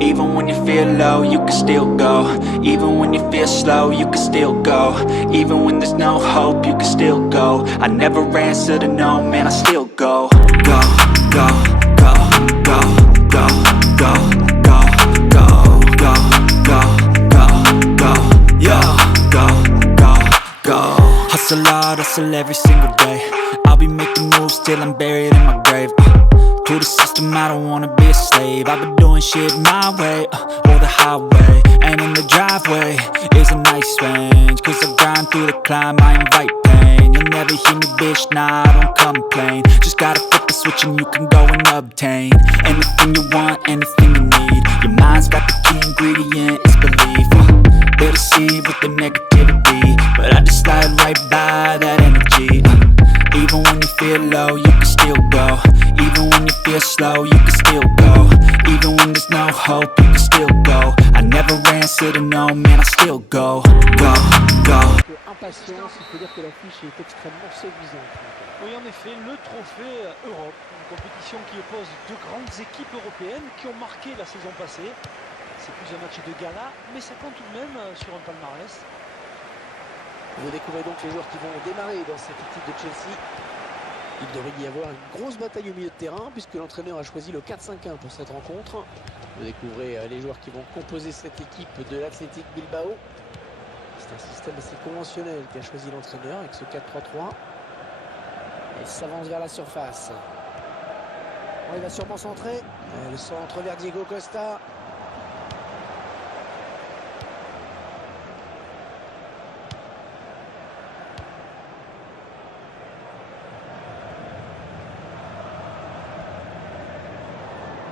Even when you feel low, you can still go. Even when you feel slow, you can still go. Even when there's no hope, you can still go. I never answer to no, man, I still go. Go, go, go, go, go, go, go, go, go, go, go, go, yo, go, go, go. Hustle hard, hustle every single day. I'll be making moves till I'm buried in my grave. To the system, I don't wanna be a slave. I've been doing shit my way, or the highway. And in the driveway is a nice range. Cause I grind through the climb, I invite pain. You'll never hear me, bitch, nah, I don't complain. Just gotta flip the switch and you can go and obtain anything you want, anything you need. Your mind's got the key ingredient, it's belief. They deceive with the negativity, but I just slide right by that energy. Even when you feel low, you can still go. Even when you feel slow, you can still go. Even when there's no hope, you can still go. I never answer to no, man, I still go. Go, go. Impatience, il faut dire que l'affiche est extrêmement séduisante. Oui, en effet, le trophée Europe, une compétition qui oppose deux grandes équipes européennes qui ont marqué la saison passée. C'est plus un match de gala, mais ça compte tout de même sur un palmarès. Vous découvrez donc les joueurs qui vont démarrer dans cette équipe de Chelsea. Il devrait y avoir une grosse bataille au milieu de terrain puisque l'entraîneur a choisi le 4-5-1 pour cette rencontre. Vous découvrez les joueurs qui vont composer cette équipe de l'Athletic Bilbao. C'est un système assez conventionnel qu'a choisi l'entraîneur avec ce 4-3-3. Il s'avance vers la surface. Il va sûrement centrer. Le centre vers Diego Costa.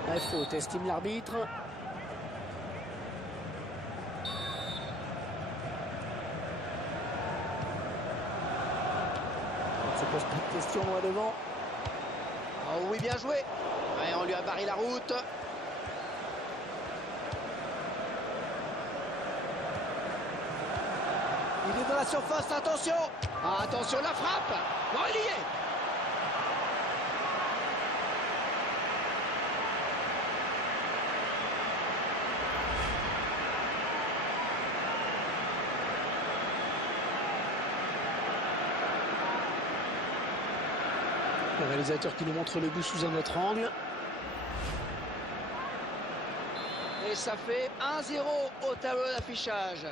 La faute, estime l'arbitre. On ne se pose pas de questions loin devant. Oh oui, bien joué. Ouais, on lui a barré la route. Il est dans la surface, attention. Ah, attention, la frappe. Bon, il y est. Le réalisateur qui nous montre le but sous un autre angle. Et ça fait 1-0 au tableau d'affichage.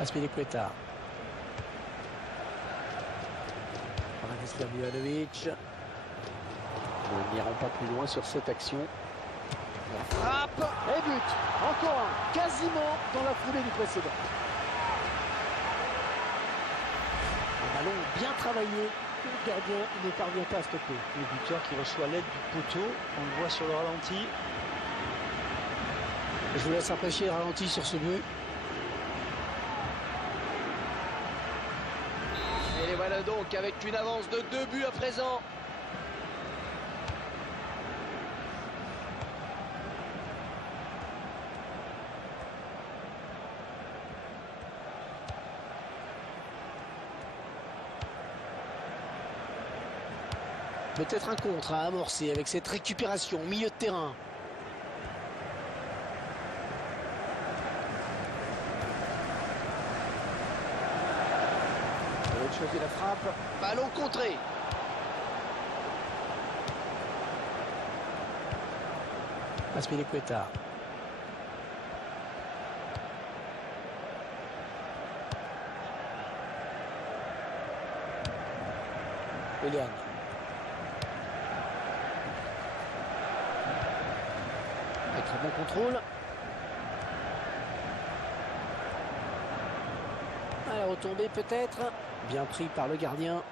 Aspilicueta. Branislav Ivanovic. Nous n'irons pas plus loin sur cette action. La frappe et but. Encore un. Quasiment dans la foulée du précédent. Un ballon bien travaillé, que le gardien ne parvient pas à stopper. Le buteur qui reçoit l'aide du poteau, on le voit sur le ralenti. Je vous laisse apprécier le ralenti sur ce but. Et les voilà donc avec une avance de 2 buts à présent. Peut-être un contre à amorcer avec cette récupération au milieu de terrain. Il va choisir la frappe. Ballon contré. Aspilicueta. Willian. Avec un bon contrôle. À la retombée peut-être. Bien pris par le gardien.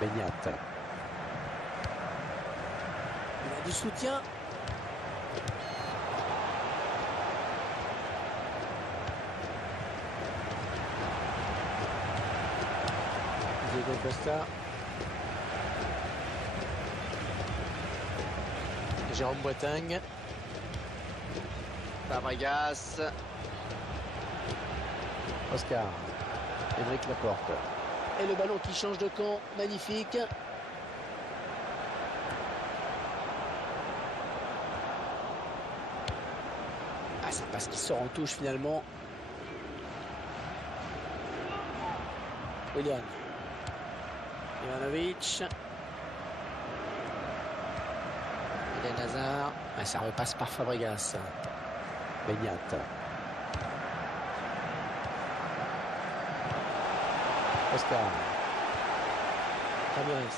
Beñat. Il a du soutien. Diego Costa. Jérôme Boateng. Fabregas. Oscar. Émeric Laporte. Et le ballon qui change de camp. Magnifique. Ah, ça passe qui sort en touche finalement. Willian. Ivanovic. Eden Hazard. Ah, ça repasse par Fabregas. Benyat. Oscar. Ramirez.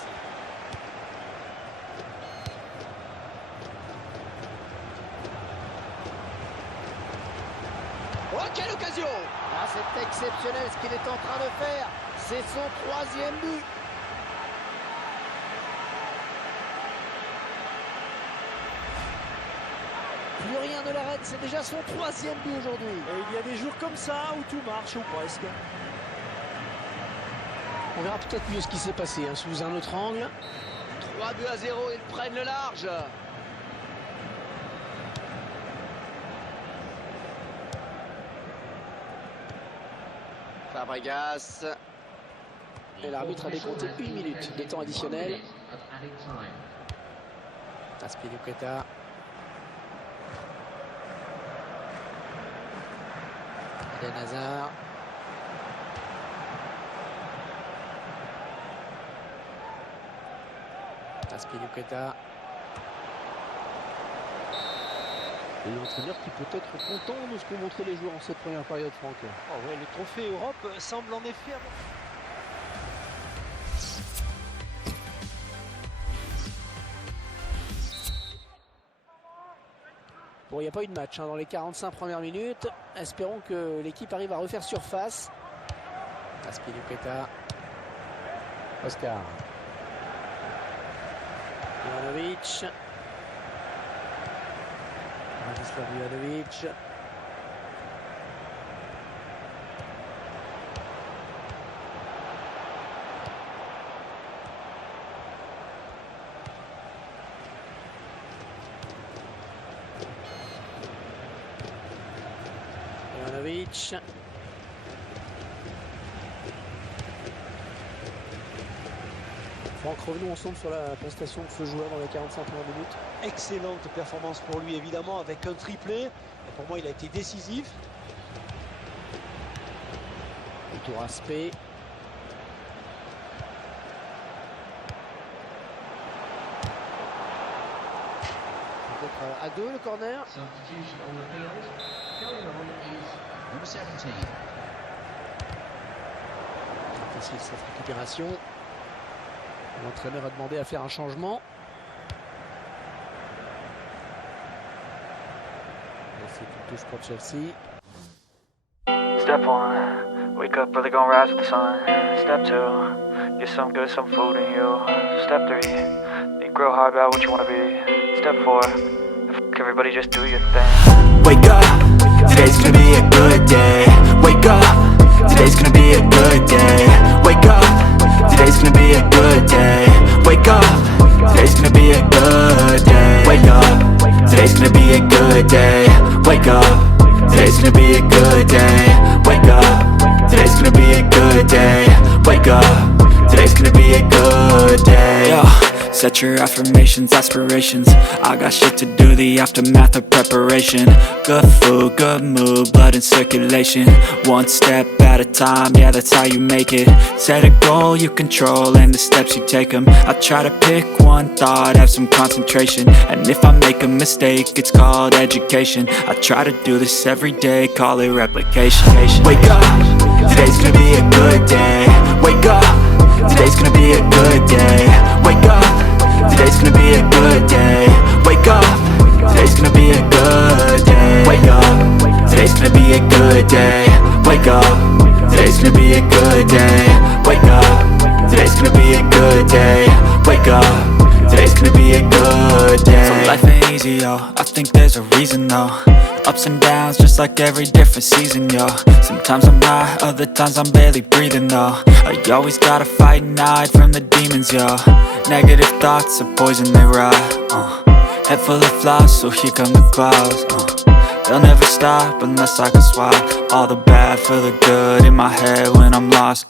Oh, quelle occasion! Ah, c'est exceptionnel ce qu'il est en train de faire. C'est son 3e but. Plus rien ne l'arrête, c'est déjà son 3e but aujourd'hui. Et il y a des jours comme ça où tout marche, ou presque. On verra peut-être mieux ce qui s'est passé sous un autre angle. 3-2-0, ils prennent le large. Fabregas. Et l'arbitre a décompté 1 minute de temps additionnel. Azpilicueta. Eden Hazard. Azpilicueta. Et l'entraîneur qui peut être content de ce qu'ont montré les joueurs en cette première période, Franck. Oh ouais, le trophée Europe semble en effet avoir... Bon, il n'y a pas eu de match dans les 45 premières minutes. Espérons que l'équipe arrive à refaire surface. Azpilicueta. Oscar. Ivanovic. Radislav Ivanovic. Ivanovic. Franck, revenons ensemble sur la prestation de ce joueur dans les 45 premières minutes. Excellente performance pour lui, évidemment, avec un triplé. Et pour moi, il a été décisif. Le tour aspect. Peut-être à 2 le corner. Substitution on the field. Going on is number 17. Difficile cette récupération. L'entraîneur a demandé à faire un changement. Et c'est une touche pour Chelsea. Step 1, wake up early, gonna rise with the sun. Step 2, get some good, some food in you. Step 3, think real hard about what you wanna be. Step 4, f everybody, just do your thing. Wake up, today's gonna be a good day. Wake up, today's gonna be a good day. Wake up, today's gonna be a good day. Wake up, today's gonna be a good day. Wake up, today's gonna be a good day. Wake up, today's gonna be a good day. Wake up, today's gonna be a good day. Wake up, today's gonna be a good day. Yo. Set your affirmations, aspirations. I got shit to do, the aftermath of preparation. Good food, good mood, blood in circulation. One step at a time, yeah, that's how you make it. Set a goal you control and the steps you take them. I try to pick one thought, have some concentration. And if I make a mistake, it's called education. I try to do this every day, call it replication. Wake up, today's gonna be a good day. Wake up, today's gonna be a good day. Wake up, today's gonna be a good day. Wake up, today's gonna be a good day. Wake up, today's gonna be a good day. Wake up, today's gonna be a good day. Wake up, today's gonna be a good day. Wake up, today's gonna be a good day. So life ain't easy, yo, I think there's a reason though. Ups and downs, just like every different season, yo. Sometimes I'm high, other times I'm barely breathing, though. I always gotta fight and hide from the demons, yo. Negative thoughts are poison, they rot, Head full of flies, so here come the clouds. They'll never stop unless I can swap all the bad for the good in my head when I'm lost.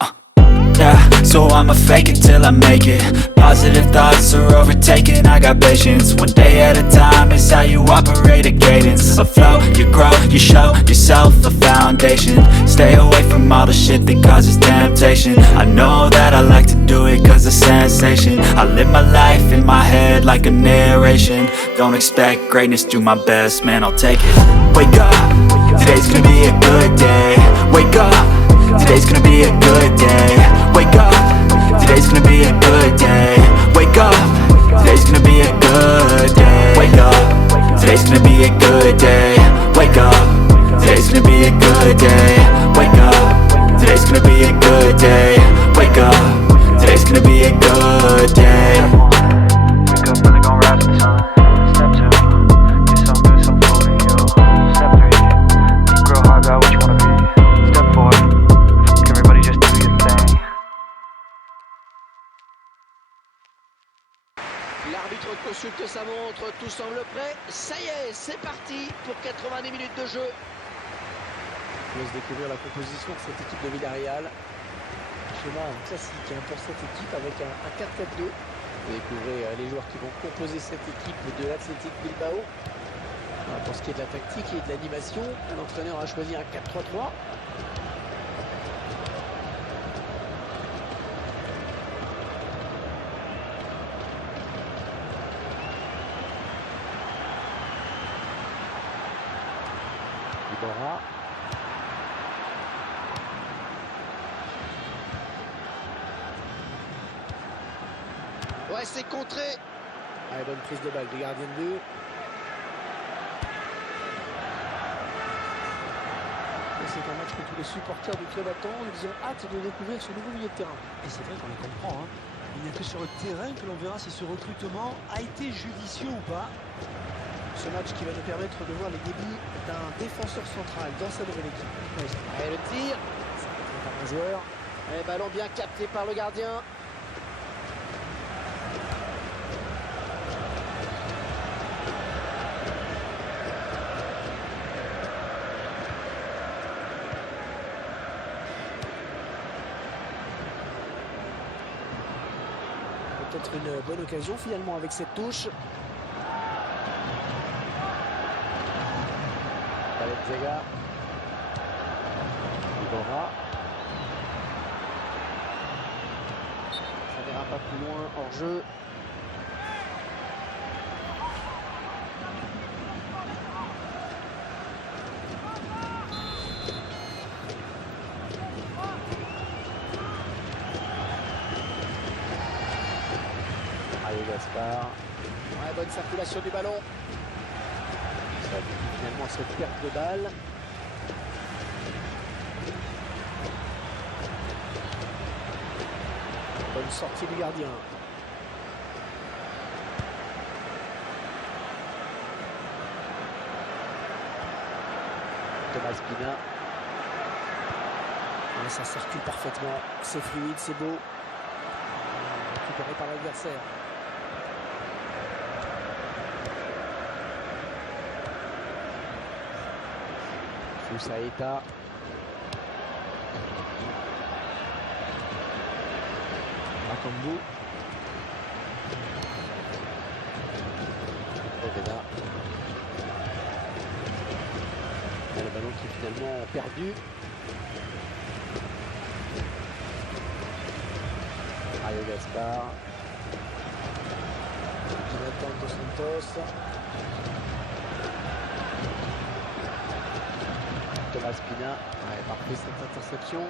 Yeah, so I'ma fake it till I make it. Positive thoughts are overtaken, I got patience. One day at a time is how you operate a cadence. A flow, you grow, you show yourself a foundation. Stay away from all the shit that causes temptation. I know that I like to do it cause it's sensation. I live my life in my head like a narration. Don't expect greatness, do my best, man, I'll take it. Wake up, today's gonna be a good day. Wake up, today's gonna be a good day. Wake up, today's gonna be a good day. Wake up, today's gonna be a good day. Wake up, today's gonna be a good day. Wake up, today's gonna be a good day. Wake up, today's gonna be a good day. Wake up, today's gonna be a good day. Wake up, really gon' rise with the sun. Step 2, get some good, some food in you. Step 3, think real hard about what you wanna be. Step 4, everybody just do your thing. L'arbitre consulte sa montre, tout semble prêt. Ça y est, c'est parti pour 90 minutes de jeu. Je laisse découvrir la composition de cette équipe de Villarreal. Schéma classique pour cette équipe avec un 4-4-2. Vous découvrez les joueurs qui vont composer cette équipe de l'Athletic Bilbao. Pour ce qui est de la tactique et de l'animation, l'entraîneur a choisi un 4-3-3. Iborra. Ouais, c'est contré. Allez, bonne prise de balle du gardien de but. C'est un match que tous les supporters du club attendent. Ils ont hâte de découvrir ce nouveau milieu de terrain. Et c'est vrai qu'on les comprend. Il n'y a que sur le terrain que l'on verra si ce recrutement a été judicieux ou pas. Ce match qui va nous permettre de voir les débuts d'un défenseur central dans sa nouvelle équipe. Allez, le tir. C'est un joueur. Et ballon bien capté par le gardien. Peut-être une bonne occasion finalement avec cette touche. Balenciaga. Iborra. Ça n'ira pas plus loin hors jeu. Gaspard. Ouais, bonne circulation du ballon. Ça a finalement cette perte de balle. Bonne sortie du gardien. Thomas Pina. Ouais, ça circule parfaitement. C'est fluide, c'est beau. Récupéré par l'adversaire. Saïta. Makambu. Oveda. Le ballon qui est finalement perdu. Mario Gaspard. Jonathan Dos Santos. Thomas Pina, ouais, parfait cette interception.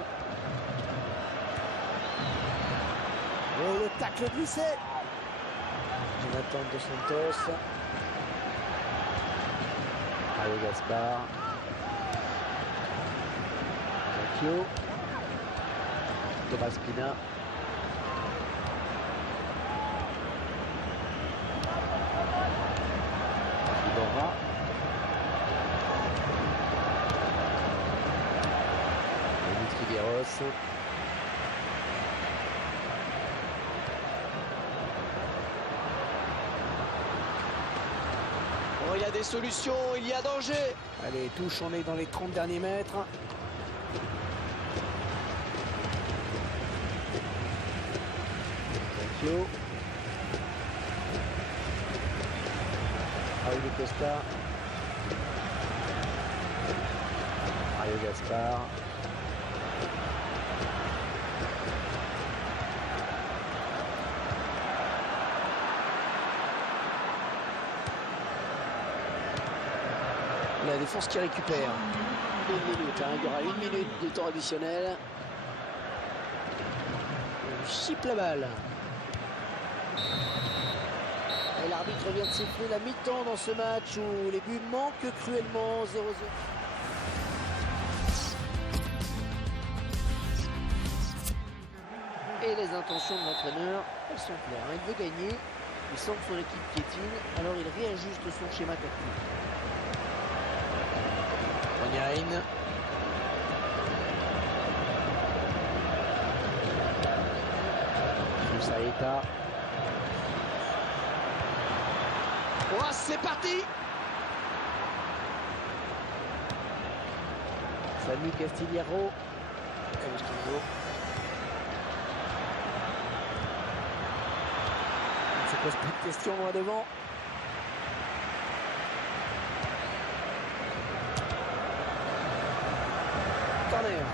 Oh, le tacle glissé. Jonathan Dos Santos. Mario Gaspard. Vecchio. Thomas Pina. Iborra. Trigueros. il y a des solutions, il y a danger. Allez, touche, on est dans les 30 derniers mètres. Vecchio. Mario Costa. Mario Gaspar. La défense qui récupère. Une minute, hein. Il y aura une minute de temps additionnel. On chipe la balle. Et l'arbitre vient de siffler la mi-temps dans ce match où les buts manquent cruellement. 0-0. Et les intentions de l'entraîneur, elles sont claires. Il veut gagner, il sent que son équipe piétine, alors il réajuste son schéma tactique. Ognain. Moussaïta. Oh, c'est parti! Salut Castillero. Il se pose plus de questions loin devant. Corner.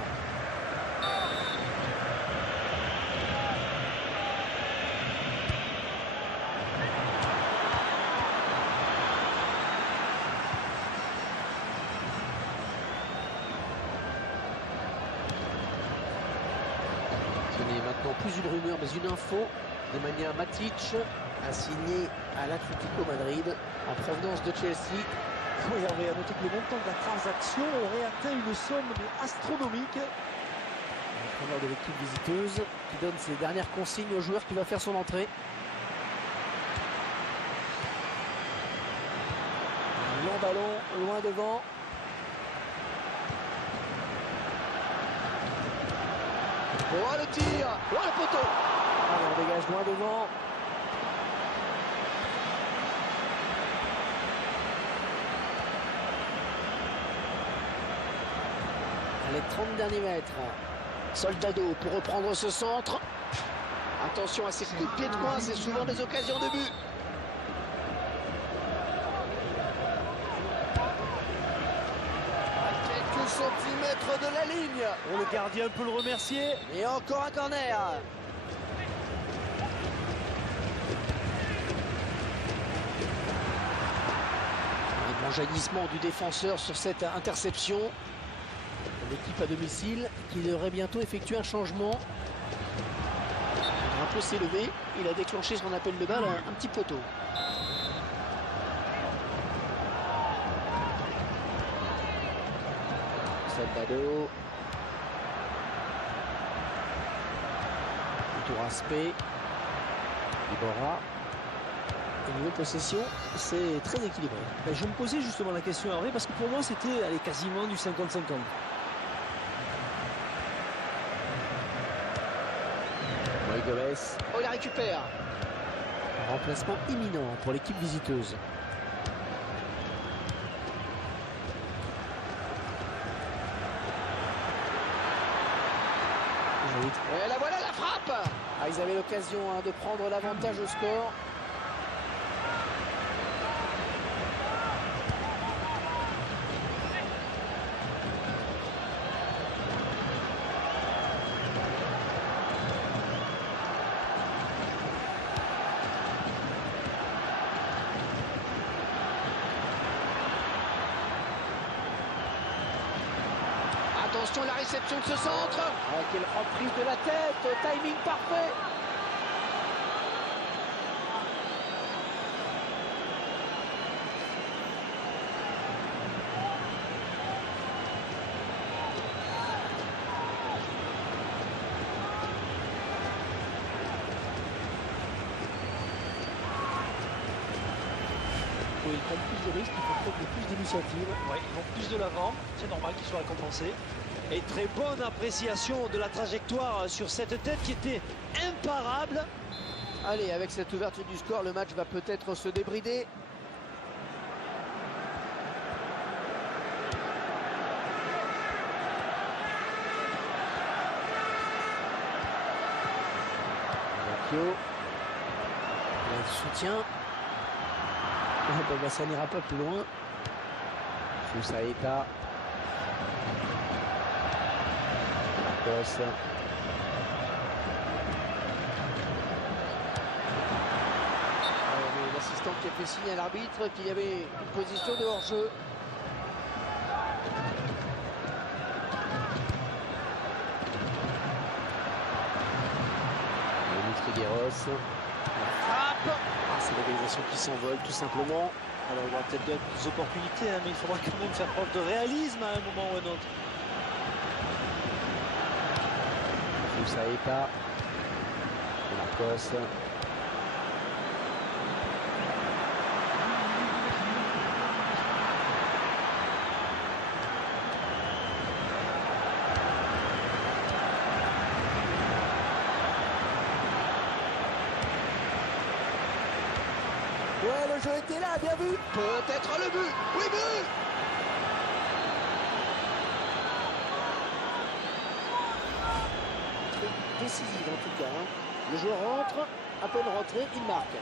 Ce n'est maintenant plus une rumeur mais une info. Nemanja Matic a signé à l'Atlético Madrid en provenance de Chelsea. Oui, Hervé, à noter que le montant de la transaction aurait atteint une somme astronomique. L'entraîneur de l'équipe visiteuse qui donne ses dernières consignes au joueur qui va faire son entrée. Un long ballon, loin devant. Oh le tir! Oh le poteau! Allez, on dégage loin devant. Les 30 derniers mètres. Soldado pour reprendre ce centre. Attention à ces coups de pied de coin, c'est souvent des occasions de but. À quelques centimètres de la ligne. Oh, le gardien peut le remercier. Et encore un corner. Un grand jaillissement du défenseur sur cette interception. L'équipe à domicile qui devrait bientôt effectuer un changement. Un peu s'est levé, il a déclenché son appel de balle un petit poteau. Soldado. Tour aspect. Iborra. Au niveau possession, c'est très équilibré. Ben, je me posais justement la question, Hervé, parce que pour moi c'était quasiment du 50-50. Gomez. Oh, il la récupère. Remplacement imminent pour l'équipe visiteuse. Et la voilà la frappe. Ah, ils avaient l'occasion de prendre l'avantage au score. Attention à la réception de ce centre. Oh, quelle reprise de la tête, timing parfait. Ils prennent plus de risques, ils font preuve de plus d'initiative. Ouais, ils vont plus de l'avant, c'est normal qu'ils soient récompensés. Et très bonne appréciation de la trajectoire sur cette tête qui était imparable. Allez, avec cette ouverture du score, le match va peut-être se débrider. Palacio. Il a du soutien. Ça n'ira pas plus loin. Sousaeta. Marcos. L'assistant qui a fait signe à l'arbitre qu'il y avait une position de hors-jeu. Trigueros. Frappe. C'est l'organisation qui s'envole tout simplement. Alors il y aura peut-être bien des opportunités, mais il faudra quand même faire preuve de réalisme à un moment ou à un autre. Sousaeta. Marcos. Ouais, le jeu était là, bien vu. Peut-être le but. Oui, but. Décisive en tout cas. Le joueur rentre, à peine rentré, il marque.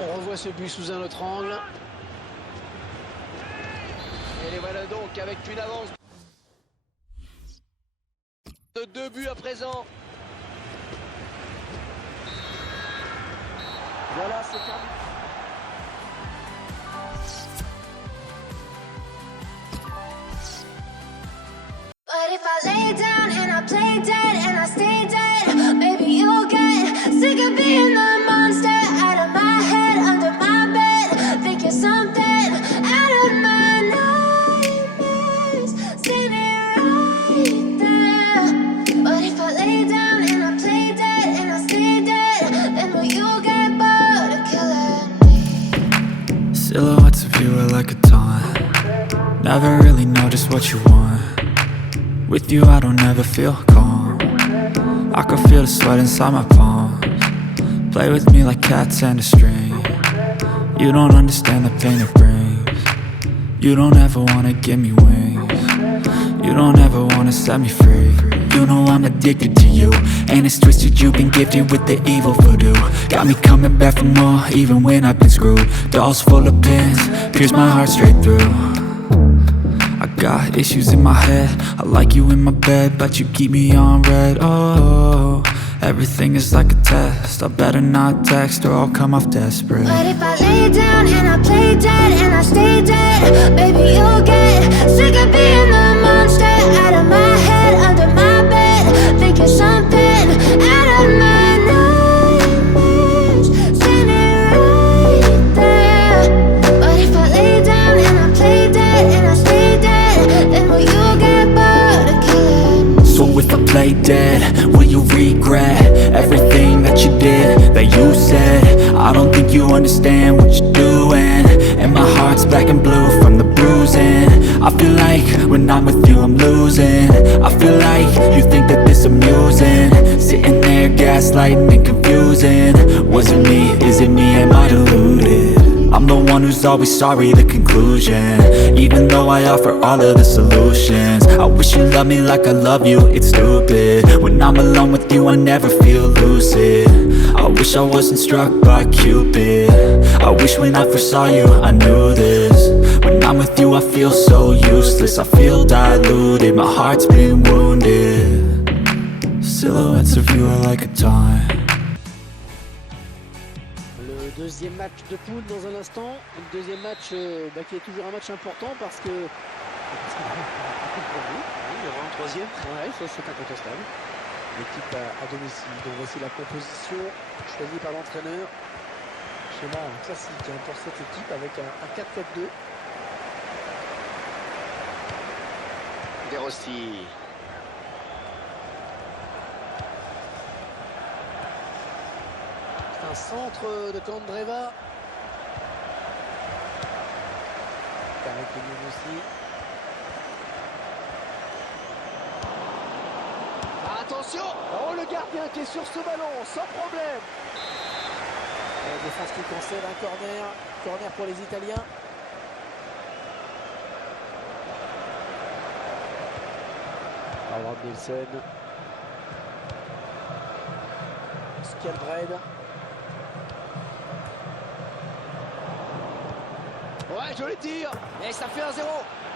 On revoit ce but sous un autre angle. Et les voilà donc avec une avance de 2 buts à présent. Voilà, c'est terminé. But if I lay down and I play dead and I stay dead, maybe you'll get sick of being the monster out of my head, under my bed, thinking something out of my nightmares, standing right there. But if I lay down and I play dead and I stay dead, then will you get bored of killing me? Silhouettes of you are like a taunt. Never really know just what you want. With you I don't ever feel calm. I can feel the sweat inside my palms. Play with me like cats and a string. You don't understand the pain it brings. You don't ever wanna give me wings. You don't ever wanna set me free. You know I'm addicted to you, and it's twisted, you've been gifted with the evil voodoo. Got me coming back for more, even when I've been screwed. Dolls full of pins, pierce my heart straight through. I got issues in my head, I like you in my bed, but you keep me on red. Oh, everything is like a test, I better not text or I'll come off desperate. But if I lay down and I play dead and I stay dead, baby you'll get sick of being the monster out of my head, under my bed, thinking something out of my nightmares, standing right there. But if I lay down and I play dead and I stay dead, then will you get bored of killing me? So if I play dead, will you regret everything that you did, that you said? I don't think you understand what you're doing, and my heart's black and blue from the bruising. I feel like when I'm with you I'm losing. I feel like you think that this amusing, sitting there gaslighting and confusing. Was it me? Is it me? Am I deluded? I'm the one who's always sorry, the conclusion. Even though I offer all of the solutions, I wish you loved me like I love you, it's stupid. When I'm alone with you I never feel lucid. I wish I wasn't struck by Cupid. I wish when I first saw you I knew this. When I'm with you I feel so useless, I feel diluted, my heart's been wounded. Silhouettes of you are like a taunt. Deuxième match de poule dans un instant. Un deuxième match qui est toujours un match important parce que... Oui, il y aura un troisième. Ouais, ça c'est incontestable. L'équipe à domicile. Donc voici la composition choisie par l'entraîneur. Schéma classique pour cette équipe avec un 4-4-2. De Rossi. C'est un centre de Candreva. Avec le aussi. Attention! Oh, le gardien qui est sur ce ballon, sans problème. La défense qui concède un corner. Corner pour les Italiens. Howard Nielsen. Skjelbred. Ouais, joli tir. Et ça fait 1-0.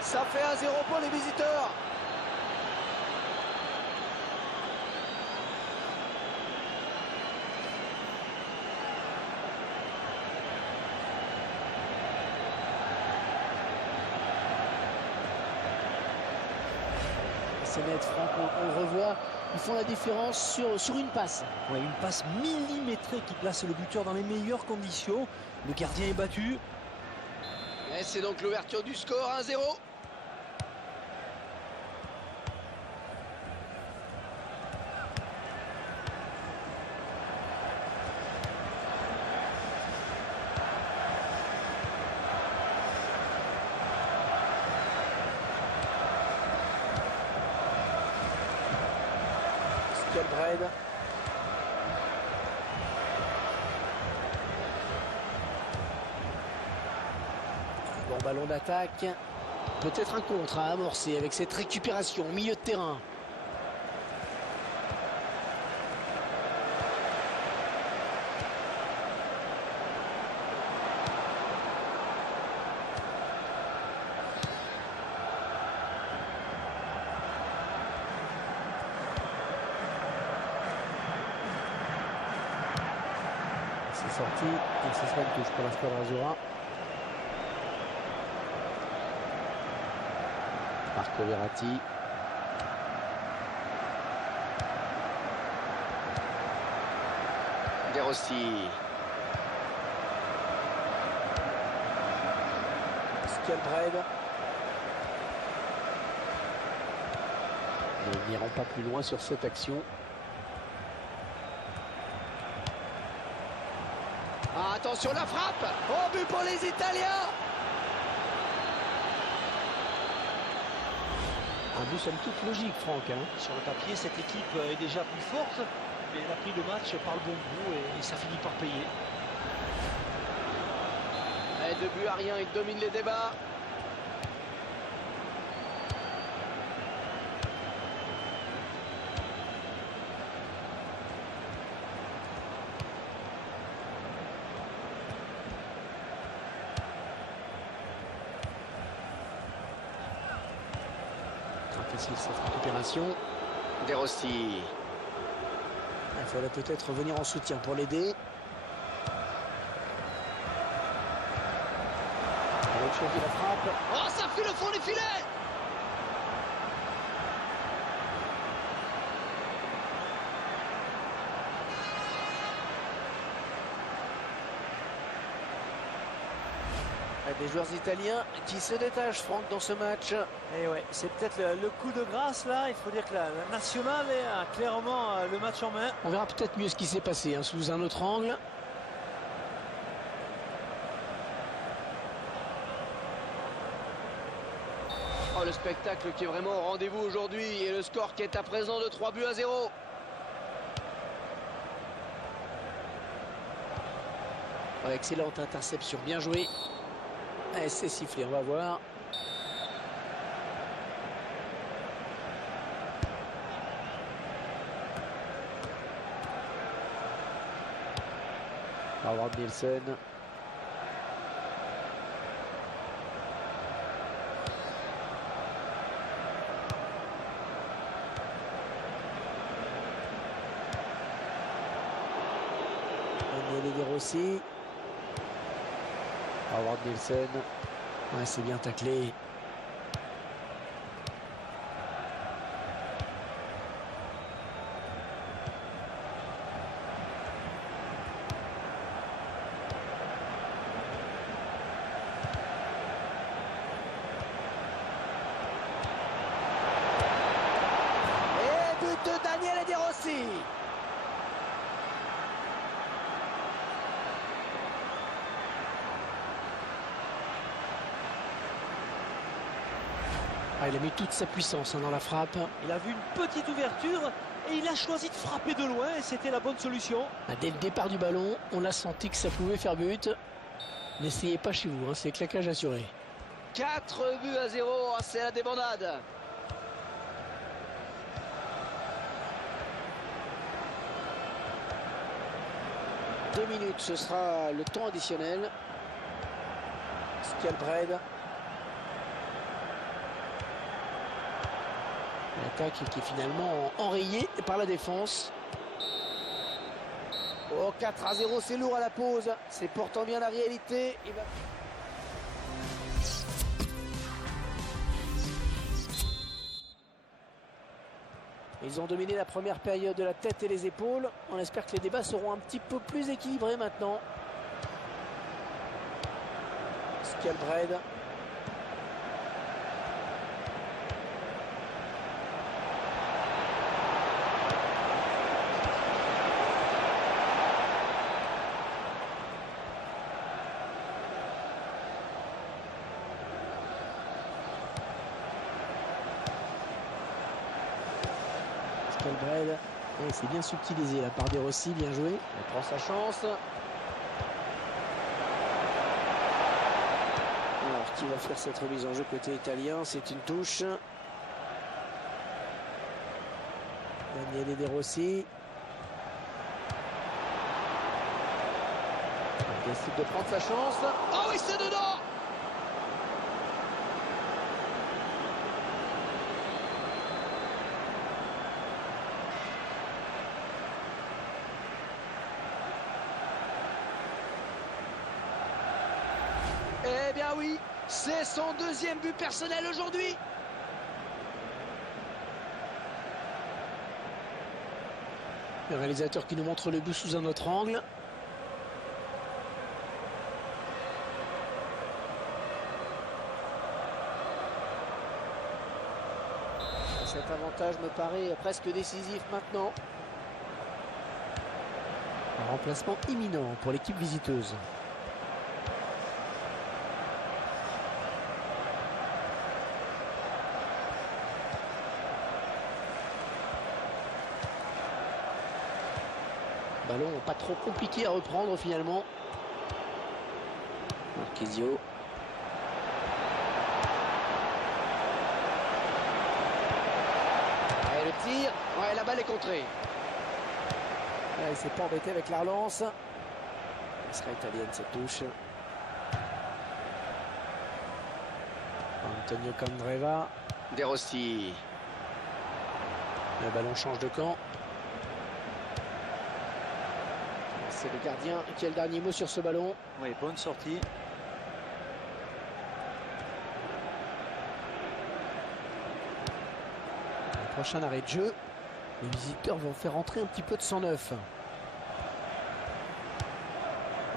Ça fait 1-0 pour les visiteurs. C'est net, Franck, on le revoit. Ils font la différence sur une passe. Ouais, une passe millimétrée qui place le buteur dans les meilleures conditions. Le gardien est battu. Et c'est donc l'ouverture du score, 1-0. Skjelbred. Bon ballon d'attaque. Peut-être un contre à amorcer avec cette récupération au milieu de terrain. C'est sorti et ce sera une touche pour la Squadra Azzurra. Marco Verratti. De Rossi. Skjelbred. Mais ils n'iront pas plus loin sur cette action. Ah, attention la frappe. Oh, but pour les Italiens. Un but somme toute logique, Franck. Sur le papier, cette équipe est déjà plus forte, mais elle a pris le match par le bon bout et ça finit par payer. Et 2-1, il domine les débats. Facile cette récupération. De Rossi. Il faudrait peut-être revenir en soutien pour l'aider. Avec choisi la frappe. Oh, ça file au fond des filets. Des joueurs italiens qui se détachent, Franck, dans ce match. Et ouais, c'est peut-être le coup de grâce là. Il faut dire que la nationale a clairement le match en main. On verra peut-être mieux ce qui s'est passé sous un autre angle. Oh, le spectacle qui est vraiment au rendez-vous aujourd'hui et le score qui est à présent de 3-0. Oh, excellente interception, bien joué. Et c'est sifflé, on va voir. Howard Nielsen. Daniele De Rossi. Howard Nielsen. Ouais, c'est bien taclé. Et but de Daniele De Rossi. Ah, il a mis toute sa puissance dans la frappe. Il a vu une petite ouverture et il a choisi de frapper de loin et c'était la bonne solution. Dès le départ du ballon, on a senti que ça pouvait faire but. N'essayez pas chez vous, c'est claquage assuré. 4-0, c'est la débandade. 2 minutes, ce sera le temps additionnel. Skjelbred. L'attaque qui est finalement enrayée par la défense. Oh, 4-0, c'est lourd à la pause. C'est pourtant bien la réalité. Ils ont dominé la première période de la tête et les épaules. On espère que les débats seront un petit peu plus équilibrés maintenant. Skjelbred. Skjelbred, et c'est bien subtilisé la part des Rossi, bien joué. Il prend sa chance. Alors, qui va faire cette remise en jeu côté italien? C'est une touche. Daniele De Rossi. Il décide de prendre sa chance. Oh oui, c'est dedans! Eh bien oui, c'est son deuxième but personnel aujourd'hui. Le réalisateur qui nous montre le but sous un autre angle. Cet avantage me paraît presque décisif maintenant. Un remplacement imminent pour l'équipe visiteuse. Ballon pas trop compliqué à reprendre finalement. Marchisio. Et le tir. Ouais, la balle est contrée. Là, il s'est pas embêté avec la relance. Elle sera italienne cette touche. Antonio Candreva. De Rossi. Le ballon change de camp. C'est le gardien qui a le dernier mot sur ce ballon. Oui, bonne sortie. Le prochain arrêt de jeu. Les visiteurs vont faire entrer un petit peu de sang neuf.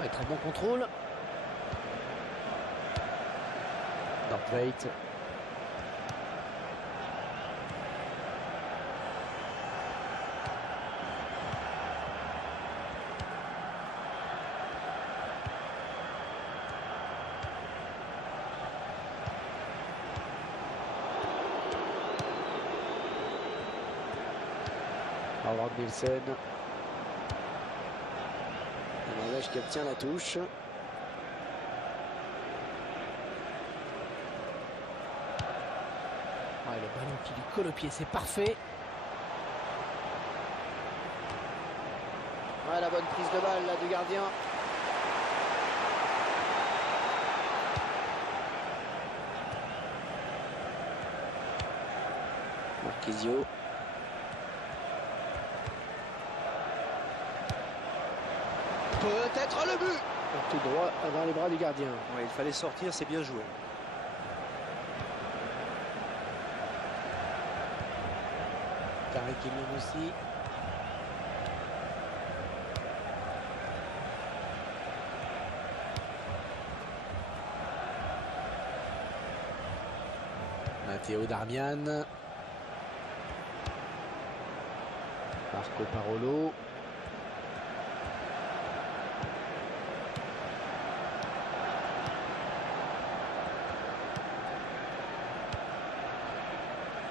Ouais, très bon contrôle. Northwaite. Howard Nielsen. La Norvège qui obtient la touche. Ouais, le ballon qui lui colle au pied, c'est parfait. Ouais, la bonne prise de balle là du gardien. Marchisio. Peut-être le but. Tout droit dans les bras du gardien. Ouais, il fallait sortir, c'est bien joué. Carré qui mène aussi. Matteo Darmian. Marco Parolo.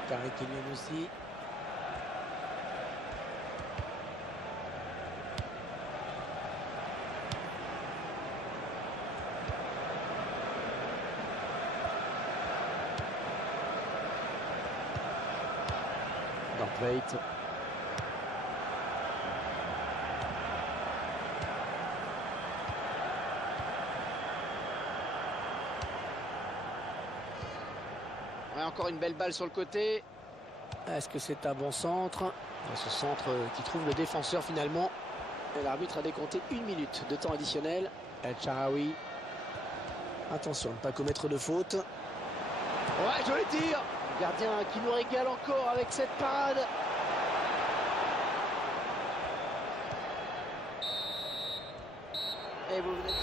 Carré qui mène aussi. Northwaite. Ouais, encore une belle balle sur le côté. Est-ce que c'est un bon centre? Ce centre qui trouve le défenseur finalement. Et l'arbitre a décompté 1 minute de temps additionnel. El Shaarawy. Attention, ne pas commettre de faute. Ouais, joli tir. Le gardien qui nous régale encore avec cette parade. Et vous venez...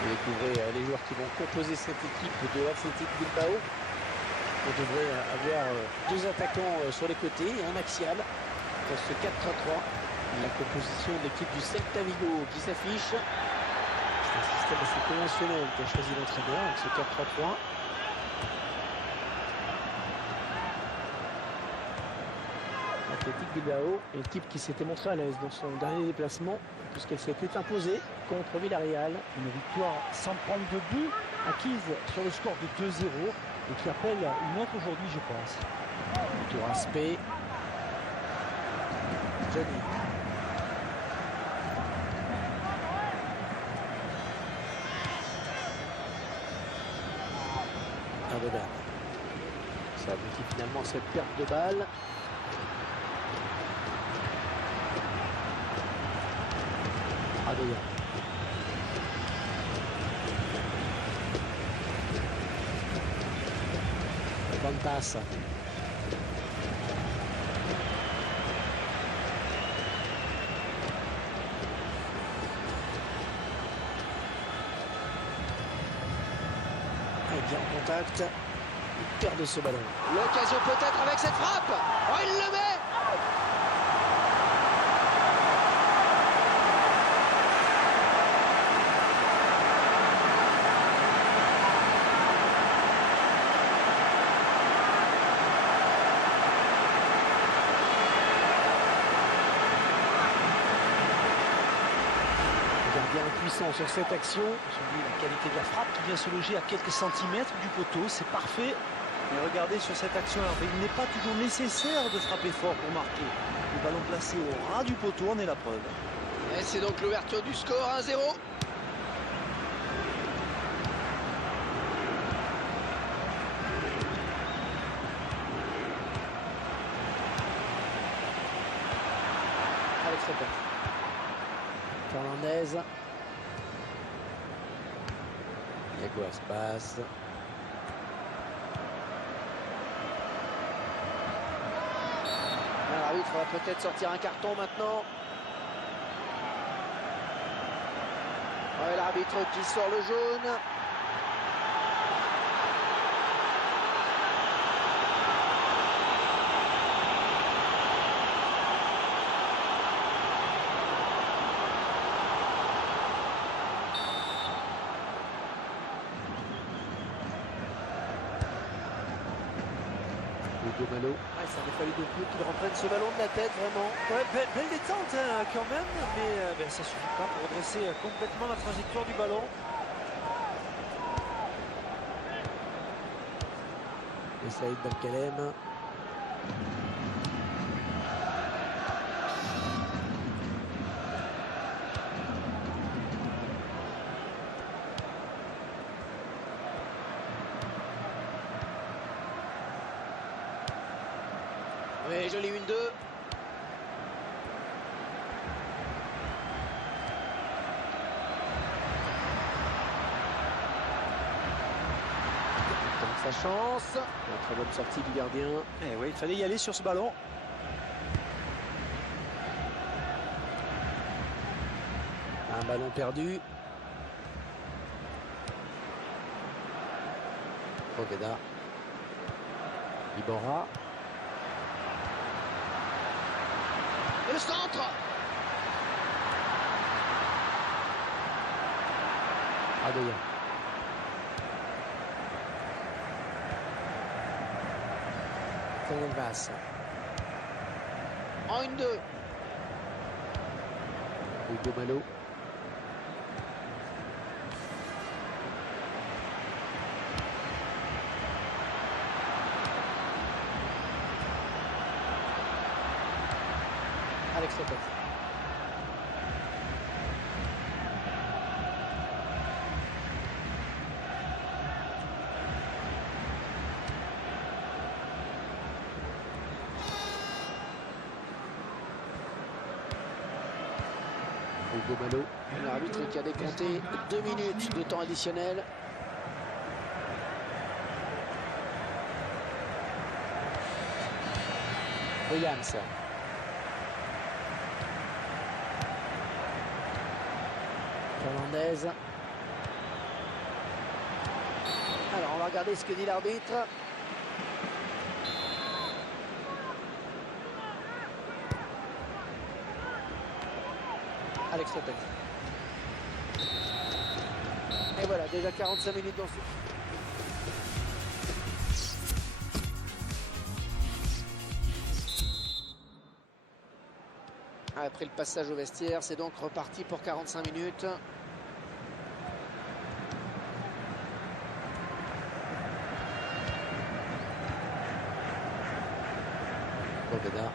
Vous découvrez les joueurs qui vont composer cette équipe de l'Athletic Bilbao. On devrait avoir deux attaquants sur les côtés et un axial dans ce 4-3-3. La composition de l'équipe du Celta Vigo qui s'affiche. C'est un système assez conventionnel qu'a choisi l'entraîneur avec ce 4-3-3. Athletic Bilbao, équipe qui s'était montrée à l'aise dans son dernier déplacement puisqu'elle s'était imposée contre Villarreal. Une victoire sans prendre de but, acquise sur le score de 2-0 et qui appelle une autre aujourd'hui, je pense. Tour aspect. Johnny. Erdogan. Ça aboutit finalement à cette perte de balle. Radoya. Bonne passe. Et bien en contact. Il perd de ce ballon. L'occasion peut-être avec cette frappe. Oh, il le met. Bien impuissant sur cette action. Celui, la qualité de la frappe qui vient se loger à quelques centimètres du poteau, c'est parfait. Mais regardez sur cette action, il n'est pas toujours nécessaire de frapper fort pour marquer. Le ballon placé au ras du poteau en est la preuve. Et c'est donc l'ouverture du score 1-0. Alex Repet. Fernandez. Iago Aspas. L'arbitre va peut-être sortir un carton maintenant. Ouais, l'arbitre qui sort le jaune. Malo. Ah, ça avait fallu de peu qu'il reprenne ce ballon de la tête, vraiment. Ouais, belle détente hein, quand même, mais ça suffit pas pour redresser complètement la trajectoire du ballon. Et Saïd Belkalem. Très joli 1-2. Sa chance, la très bonne sortie du gardien. Eh oui, il fallait y aller sur ce ballon. Un ballon perdu. Poveda. Iborra. Et le centre. Adoya. Passe. En 1-2. Hugo Malo. Alex Lopez. Hugo Malo, l'arbitre qui a décompté 2 minutes de temps additionnel. Williams. Fernandez. Alors on va regarder ce que dit l'arbitre. Alex Lopez. Et voilà, déjà 45 minutes dans ce... Après le passage au vestiaire, c'est donc reparti pour 45 minutes. Poveda.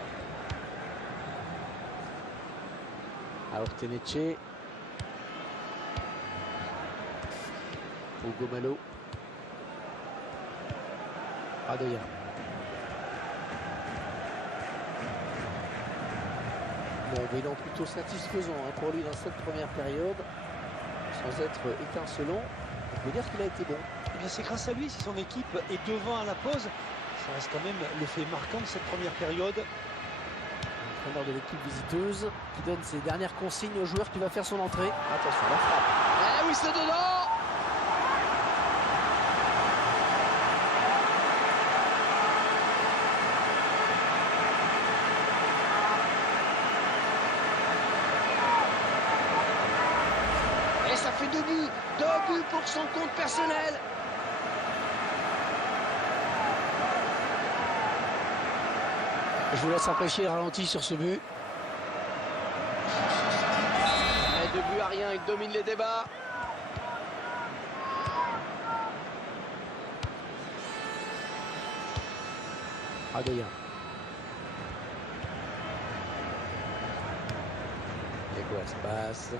A Orteneche. Hugo Malo. Adoya. Bon, bilan plutôt satisfaisant pour lui dans cette première période. Sans être étincelant, on peut dire qu'il a été bon. Eh bien, c'est grâce à lui si son équipe est devant à la pause. Ça reste quand même le fait marquant de cette première période. L'entraîneur de l'équipe visiteuse qui donne ses dernières consignes au joueur qui va faire son entrée. Attention, la frappe. Eh oui, c'est dedans! Et ça fait 2 buts! 2 buts pour son compte personnel! Je vous laisse apprécier le ralenti sur ce but. Et 2 buts à rien, il domine les débats. Adoya. Nicolas passe.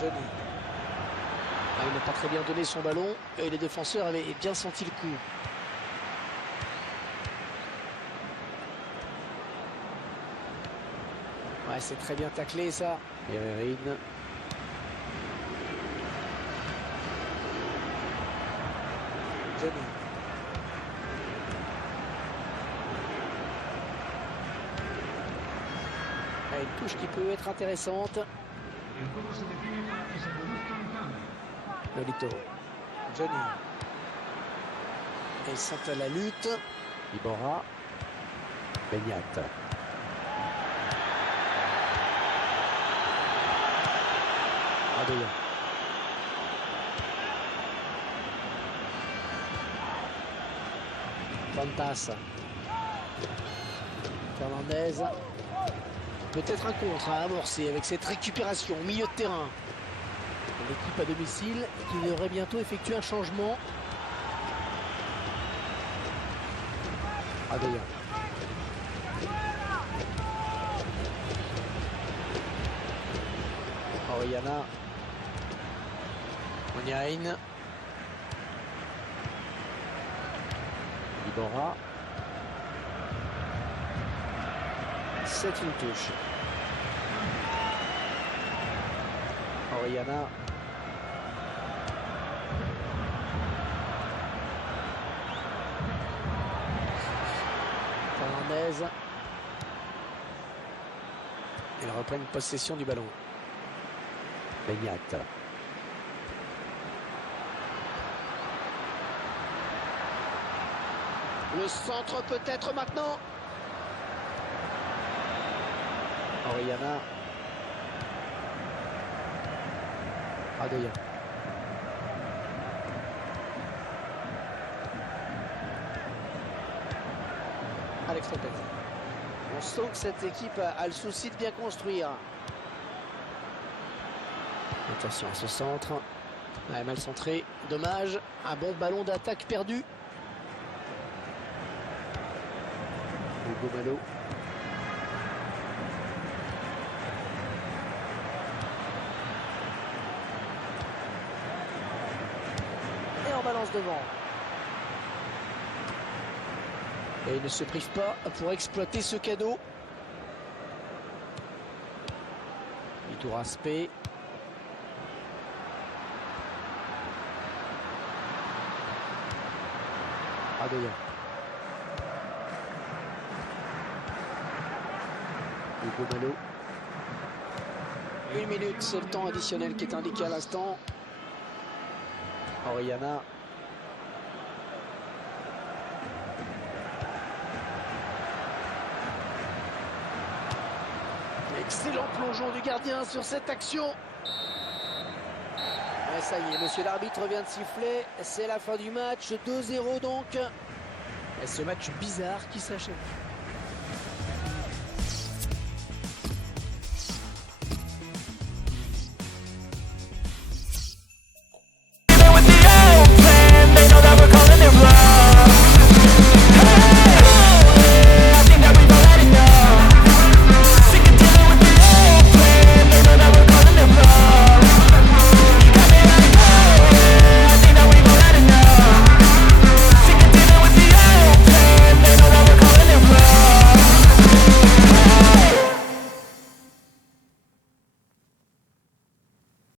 Johnny. Il n'a pas très bien donné son ballon et les défenseurs avaient bien senti le coup. Ouais, c'est très bien taclé ça. Herrerine. Johnny. Une touche qui peut être intéressante. Nolito. Johnny. Et ils sont à la lutte. Iborra. Benyat. Adoya. Fantas. Fernandez. Peut-être un contre à amorcer avec cette récupération au milieu de terrain. L'équipe à domicile qui devrait bientôt effectuer un changement. Adoya. Oriana. Oniain. Iborra. C'est une touche. Orellana. Fernandez. Ils reprennent possession du ballon. Beignet. Le centre peut-être maintenant. Orellana. Adeya. Alex Lopez. On sent que cette équipe a le souci de bien construire. Attention à ce centre. Ouais, mal centré. Dommage. Un bon ballon d'attaque perdu. Hugo Malo. Et on balance devant. Et il ne se prive pas pour exploiter ce cadeau. Itouraspe. Adeya. Hugo Malo. 1 minute, c'est le temps additionnel qui est indiqué à l'instant. Orellana. Excellent plongeon du gardien sur cette action. Ouais, ça y est, monsieur l'arbitre vient de siffler. C'est la fin du match, 2-0 donc. Et ce match bizarre qui s'achève.